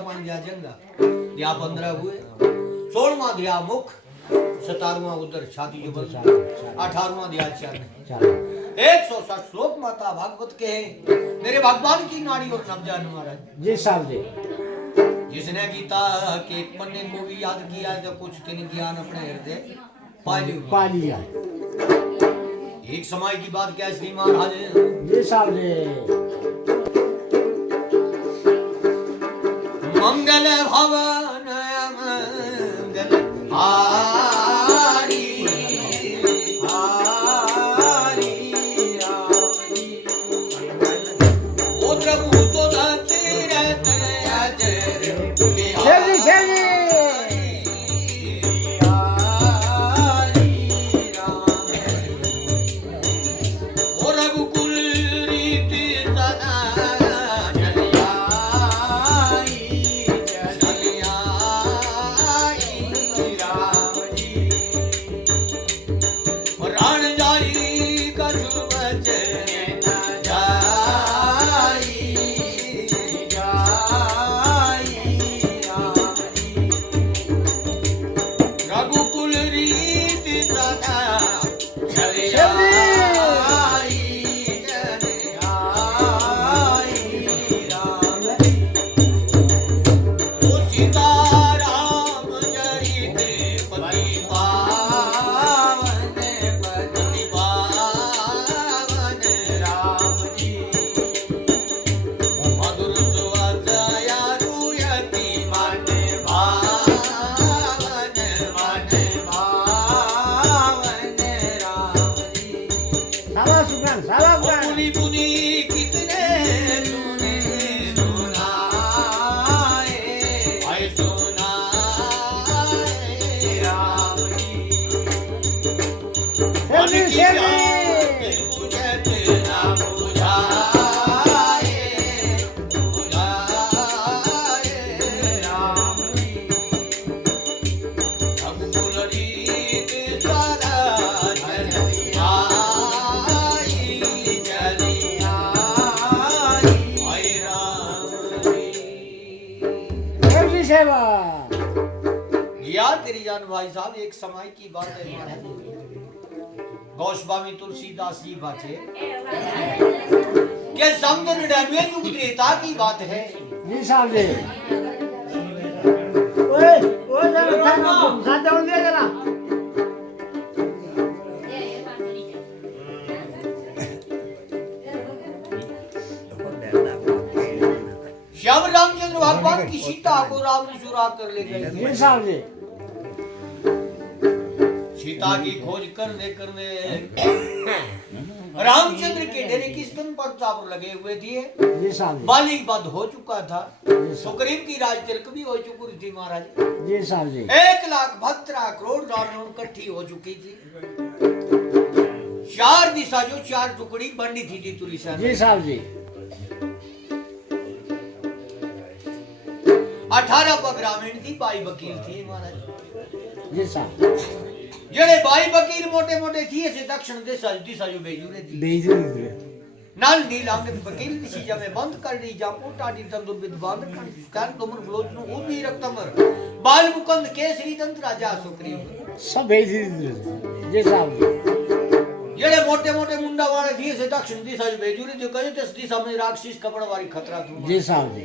जंगा दिया 15 हुए 16वां दिया मुख 17वां उधर छाती जो 18वां दिया चरण 160 श्लोक माता भागवत के हैं मेरे भगवान की नाड़ी और नवजान महाराज जी साहब जी। जिसने गीता के एक पन्ने को भी याद किया है तो कुछ दिन ज्ञान अपने हृदय पा लिया। एक समय की बात क्या श्री महाराज जी साहब जी। मंगल भवन मंगल हारी हारी ओ प्रभु तो धरत अजर शेरी शेरी तेरी जान भाई साहब एक समय की बात है गौस्वामी तुलसीदास जी बाचे के समदन डरवे युग त्रेता की बात है जी साहब जी। ओए ओए जरा साथ जाओ ले जरा श्याम रामचंद्र भगवान की सीता को रावण चुरा कर ले गए जी साहब जी। सीता की खोज करने रामचंद्र के डेरे की स्तन पर चावर लगे हुए थे बाली बद हो चुका था सुग्रीव की राज तिलक भी हो चुकी थी महाराज जी साहब जी। 1,72 करोड़ रावण इकट्ठी हो चुकी थी 4 दिशा जो 4 टुकड़ी बंडी थी तुलिसा जी साहब जी। 18 ग्रामीण थी 22 वकील थी महाराज जी साहब। जेड़े 22 वकील मोटे मोटे थी से दक्षिण दिशा जो बेजूरे थी नाल नीलांग वकील दिशी जमे बंद कर दी जा पोटाडी तंदुर विद्वान कान तुमर ग्लोज नु उदी रक्तमर बाल मुकुंद केसरी तंत्र राजा सुग्रीव सब बेजूरे जी साहब जी। जेड़े मोटे मोटे मुंडा वाले थी से दक्षिण दिशा जो बेजूरे जो कहे ते दिशा में राक्षस कपड़ वाली खतरा थी जी साहब जी।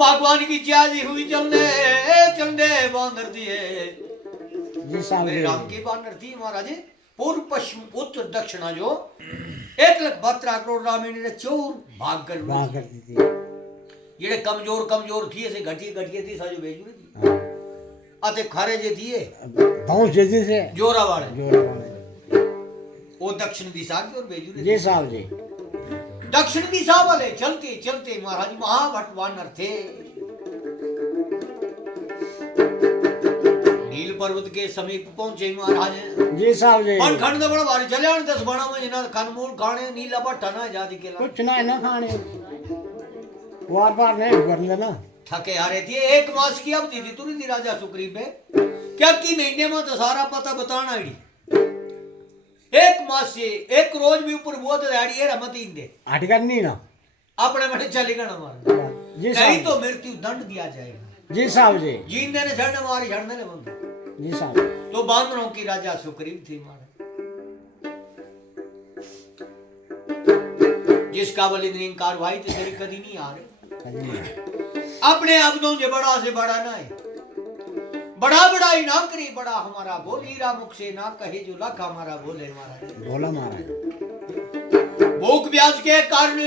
भगवान की चाजी हुई चलने बांदर दिए जी साहब। मेरे राम की बानर थी महाराज पूर्व पश्चिम उत्तर दक्षिणा जो 1,72 करोड़ रामीण ने चोर भाग करती थी ये कमजोर थी ऐसे घटी थी साजो बेजूरी थी आते खारे जे थी बहुत जल्दी से जोरा वाले वो दक्षिण दिशा की और बेजूरी जी साहब जी। दक्षिण दिशा वाले चलते महाराज महाभट वानर थे नील पर्वत के समीप पहुंचे महाराज जी साहब जी। और खंड बड़ा भारी चले 10 बाणा में इना खनमूल खाने नीला भट्टा ना जादी के कुछ ना खाने बार नहीं करने ना थके हारे थी 1 मास की अवधि थी तुरी थी राजा सुग्रीव में क्या की महीने में तो सारा पता बताना ही एक मास से एक रोज भी ऊपर बहुत दाड़ी है रमत ही दे हट करनी ना अपने बड़े चलेगा ना मार जी कहीं साहब तो मृत्यु दंड दिया जाएगा जी साहब जी जींदे ने झड़ने मारी झड़ने ले बंद जी साहब तो बांदरों की राजा सुग्रीव थी मारे जिसका बलि दिन कार्रवाई तो तेरी कदी नहीं आ रहे अपने अब्दों से बड़ा ना है बड़ा बड़ा ही ना करी बड़ा हमारा बोल हीरा मुख से ना कहे जो लख हमारा बोले महाराज बोला महाराज भूख प्यास के कारण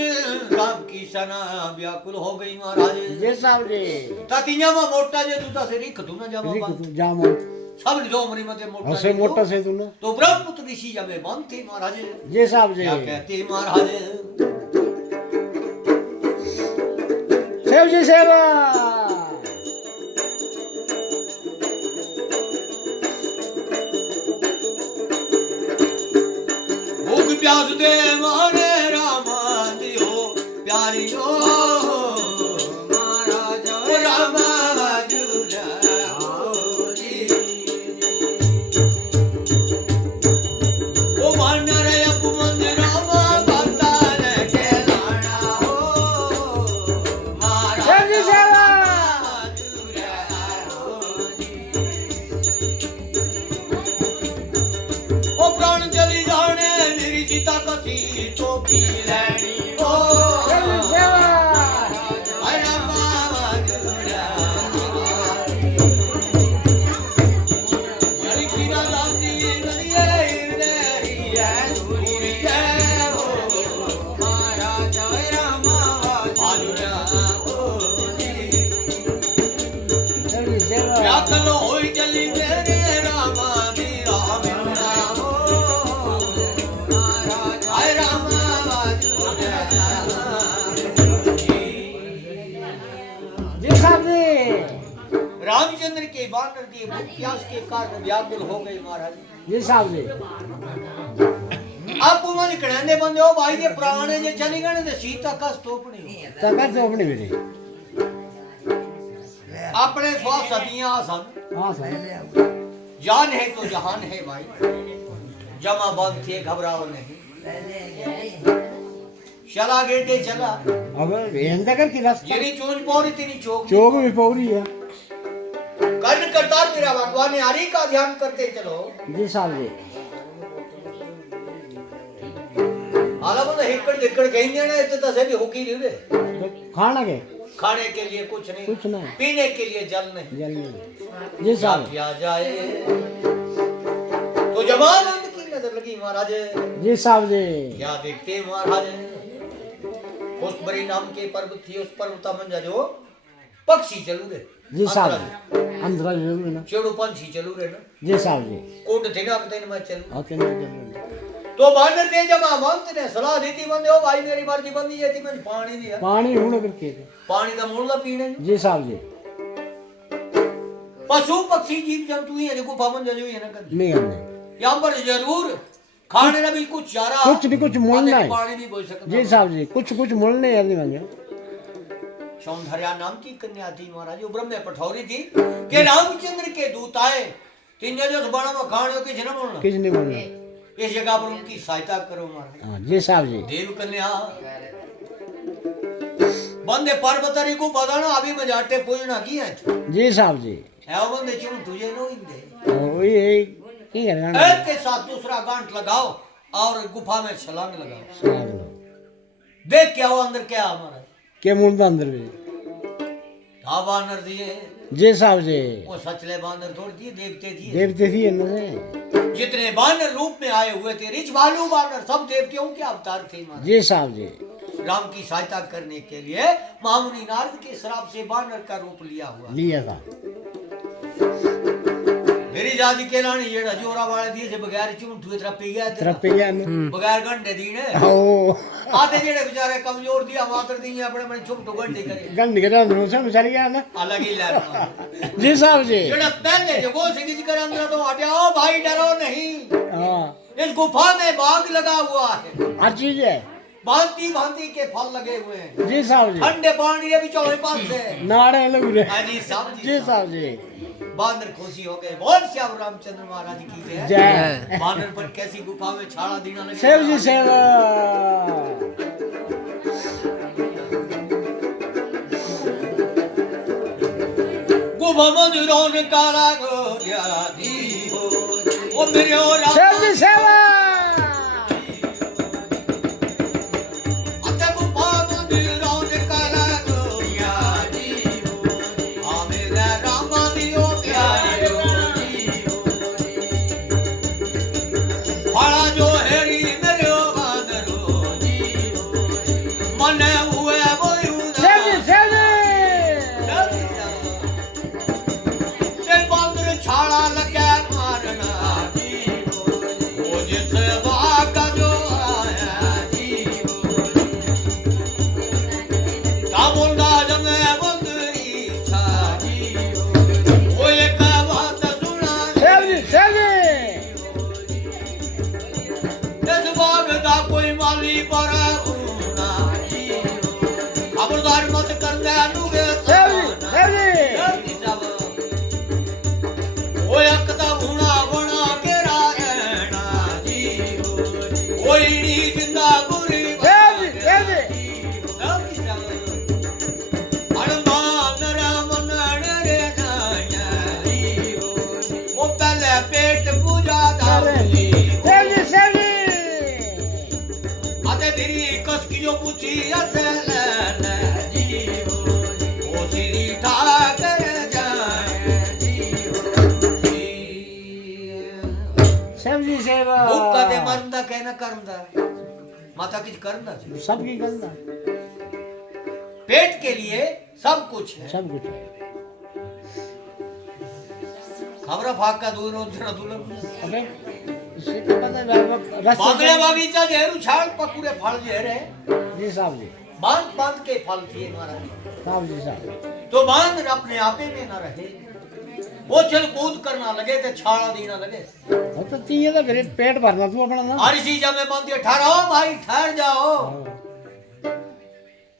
राम की सना व्याकुल हो गई महाराज जी साहब जी तातिया में मोटा जे तू से रिख तू ना जावा रिक बांध। तू जामो सब जो मरी मते मोटा हसे जे मोटा तो- से तू ना तो ब्रह्मपुत्र ऋषि जब बांध थे महाराज जी साहब जी क्या कहते महाराज सेव जी सेवा भूख प्यास दे मारे रामा दियो प्यारियो महाराज रामा जुला ओ वानर अपमंद रामा बंदाल के लाना हो महाराज सेव जी सेवा ओ प्राण चली जाने निर्जिता कसी तो पी लेनी ओ सेव जी सेवा अरे बाबा जुड़ा जड़ी की ना दादी नदिए इरदेरिया दूरिया ओ महाराज रामा आजुरा ओ सेव जी सेवा व्याकुल होई चली मेरे रामा दी रामिना हो महाराज हाय रामा जुड़ा जी साहब जी रामचंद्र के वानर दिए भूख प्यास के कारण व्याकुल हो गए महाराज जी साहब जी आप मन कणंदे बंदे हो भाई ये प्राण जे चली गए ते सीता का स्तोपने तका तो अपने बेटे अपने सौ सदियां सन हाँ सर जान है तो जहान है भाई जमा बंद थे घबराओ नहीं चला गेटे चला अब एंदा कर की रास्ता जिनी चूंज पौरी तिनी चोक चोक भी पौरी है कर्ण करतार तेरा भगवान ने हरि का ध्यान करते चलो जी साहब जी आला बंदा हिकड़ दिकड़ कहेंगे ना इतने तसे भी होकी नहीं रे तो खाना के खाने के लिए कुछ नहीं कुछ नहीं पीने के लिए जल नहीं जल नहीं जी क्या साहब किया जाए तो जमानंद की नजर लगी महाराज जी साहब जी क्या देखते महाराज पुष्पबरी नाम के पर्वत थी उस पर्वता मंजा जो पक्षी चलू रे जी साहब अंदर जरूर ना चेड़ू पंछी चलू रे ना जी साहब जी कोट थे ना कते मैं चलू आते नहीं जरूर तो बानर दे जमा मंत ने सलाह दी थी बंदे ओ भाई मेरी मर्जी बंदी है थी मैं पानी नहीं है पानी हूं करके पानी का मूल पीने जी साहब जी पशु पक्षी जीव जंतु ही है जो गुफा मंजा जो है ना कर नहीं हमने यहाँ पर जरूर खाने ना भी कुछ चारा कुछ भी कुछ मोल आते नहीं पानी नहीं बोल सकता जी साहब जी कुछ मोल नहीं है नहीं सौंदर्या नाम की कन्या थी महाराज वो ब्रह्म पठौरी थी कि रामचंद्र के दूत आए तीन जो बड़ा में खाने किसी न बोलना किस नहीं बोलना इस जगह पर उनकी सहायता करो महाराज हाँ जी साहब जी देव कन्या बंदे पर्वतरी को बताना अभी मैं जाटे पूजना की है जी साहब जी है वो बंदे चुन तुझे नो इंदे ओ ये की करना एक के साथ दूसरा गांठ लगाओ और गुफा में छलांग लगाओ देख क्या हो अंदर क्या हमारा के मुंडा अंदर भी हाँ बानर दिए जी साहब जी वो सचले बानर थोड़ी दिए देवते दिए देवते थी ना से जितने बानर रूप में आए हुए थे रिच भालू बानर सब देवताओं के अवतार थे महाराज जी साहब जी राम की सहायता करने के लिए महामुनि नारद के श्राप से बानर का रूप लिया हुआ लिया था मेरी जाति के लाने जेड़ा जोरा वाले दिए से बगैर चूंठ हुए तरफ पे गया तरफ पे गया ना बगैर गंडे दीने ओ आते जेड़े बेचारे कमजोर दिया मात्र दिए अपने अपने छुप तो गंडे करे गंड के अंदर से चल गया ना अलग ही लैब जी साहब जी जेड़ा पहले जो वो सिंह कर अंदर तो हटाओ भाई डरो नहीं हाँ इस गुफा में बाग लगा हुआ है हर चीज है भांति भांति के फल लगे हुए हैं जी साहब जी ठंडे पानी के भी चौहे पास से नाड़े लग रहे हाँ जी साहब जी साहब जी बानर खुशी हो गए बोल श्याम रामचंद्र महाराज की जय जय बानर पर कैसी गुफा में छाड़ा दीना लगे सेव जी सेवा गुफा मंदिरों ने काला गो दिया दी हो वो मेरे और सेव जी सेवा अते गुफा मंदिरों ने काला गो दिया दी हो हाँ मेरा राम दियो प्यारे फाड़ा जो हेरी मेरे बानरो जी हो मने हुए बोयू सेव जी सेव जी छाड़ा लगे मारना जी वो जिस वाका जो आया जी कामुंडा जमे बंदरी छा जी वो एक बात सुना सेव जी इस बाग दा कोई माली पर उना जी खबरदार मत कर दे अनुगे सेव जी वो अकदा भूना बना के रहना जी वो इनी जिंदा बुरी सेव जी हनुमान राम नरे नाया जी वो पहले पेट पूजा दारी सेव जी आते तेरी कस की जो पूछी असल जी वो श्री ठाकर सेव जी सेवा भूखा दे मरदा कहना करदा माता किछ करदा सब की गंदा पेट के लिए सब कुछ है सब कुछ है खबरा फाका दूर हो जरा दुलम अबे इससे तो पता है बागड़े रास्ते बागीचा जेरू छाड़ पकुरे फल जेरे जी साहब जी बांध बांध के फल थिए महाराज साहब जी साहब तो बांध अपने आपे में ना रहे वो चल कूद करना लगे ते छाड़ा देना लगे वो तो तीन तो फिर पेट भरना तू अपना ना हर चीज में बांधिए ठहरो भाई ठहर जाओ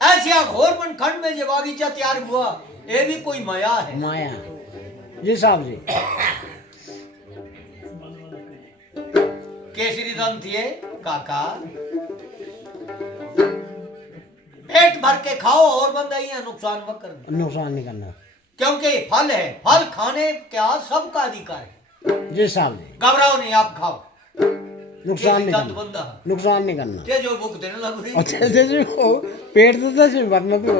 ऐसे घोर मन खंड में जो बागीचा तैयार हुआ ये भी कोई माया है माया जी साहब जी केसरी दम थिए काका पेट भर के खाओ और बंदाइयां नुकसान मत करना नुकसान नहीं करना क्योंकि फल है फल खाने का सबका अधिकार है जी साहब जी घबराओ नहीं आप खाओ नुकसान नहीं दंत करना बंदा नुकसान नहीं करना ते जो भूख देने लग रही अच्छा जैसे वो पेट तो जैसे भरना तू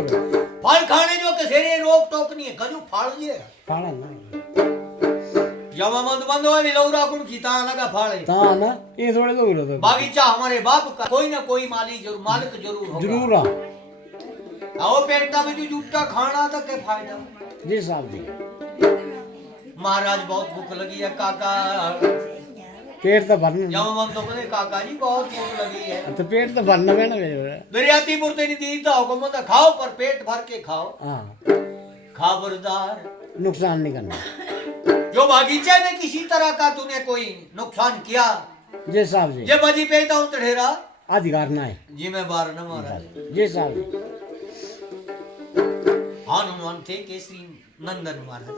फल खाने जो किसी रोक टोक नहीं है कजू फाड़ लिए फाड़ा ना जमा मंद बंद हो भी लौरा कुण खीता लगा फाड़े ता ना ये थोड़े लोग रहते बागीचा हमारे बाप का कोई ना कोई मालिक जरूर होगा जरूर आ आओ पेट का भी जूठा खाना तो क्या फायदा जी साहब जी महाराज बहुत भूख लगी है काका पेट तो भरना जमा मंद तो बोले काका जी बहुत भूख लगी है तो पेट तो भरना है ना मेरे दरियाती पुरते नहीं दीदा हुक्म था खाओ पर पेट भर के खाओ हाँ खबरदार नुकसान नहीं करना जो बागीचे में किसी तरह का तूने कोई नुकसान किया जी साहब जी जे बजी पेता हूं तढ़ेरा अधिकार ना है जिम्मेवार न महाराज जी साहब जी हनुमान थे केसरी नंदन महाराज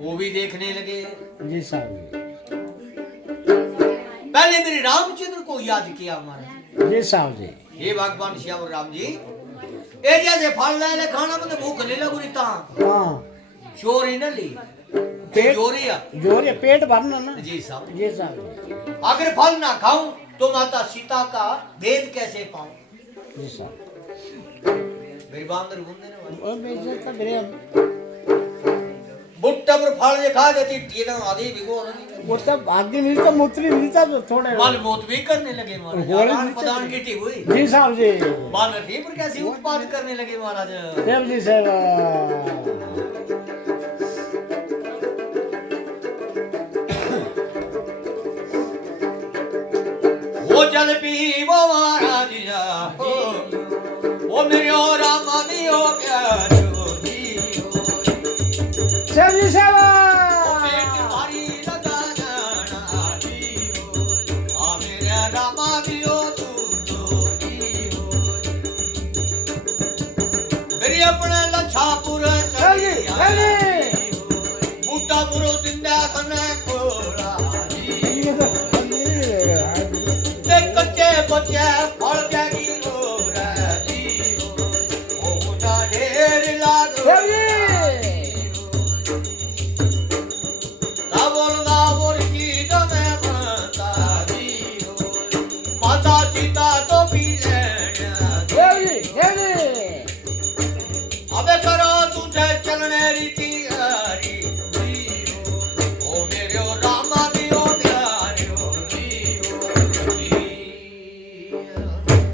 वो भी देखने लगे जी साहब जी पहले मेरे रामचंद्र को याद किया महाराज जी साहब जी हे भगवान श्याम राम जी ए जैसे फल ले खाना मतलब भूख ले लगू रीता हाँ चोरी न ली पेट चोरिया जोर है पेट भरना ना जी साहब जी साहब जी अगर फल ना खाऊं तो माता सीता का भेद कैसे पाऊं जी साहब मेरी बांदर घूमने ना और मैं तो मेरे बुट्टा पर फल जे खा देती टीना आदि भिगो नहीं वो सब आगे मिलता मूत्री मिलता तो थोड़े मल मोत भी करने लगे घोड़े महाराज नीचे प्रदान की हुई जी साहब जी बानर थी पर कैसी उत्पाद करने लगे महाराज देव जी सेवा वो जल पी वो महाराज जा वो मेरे और रामा दियो प्यारो देव जी सेवा पेट भारी लगा जाना दियो आ मेरे रामा दियो तू अपने लछापुर जल्दी, जल्दी। बूटा पुरो जिंदा खने कोरा ते कच्चे बच्चे फल जागी गोरा जी ओ ना ढेर लागो दावोर की दमे माता जी माता सीता तो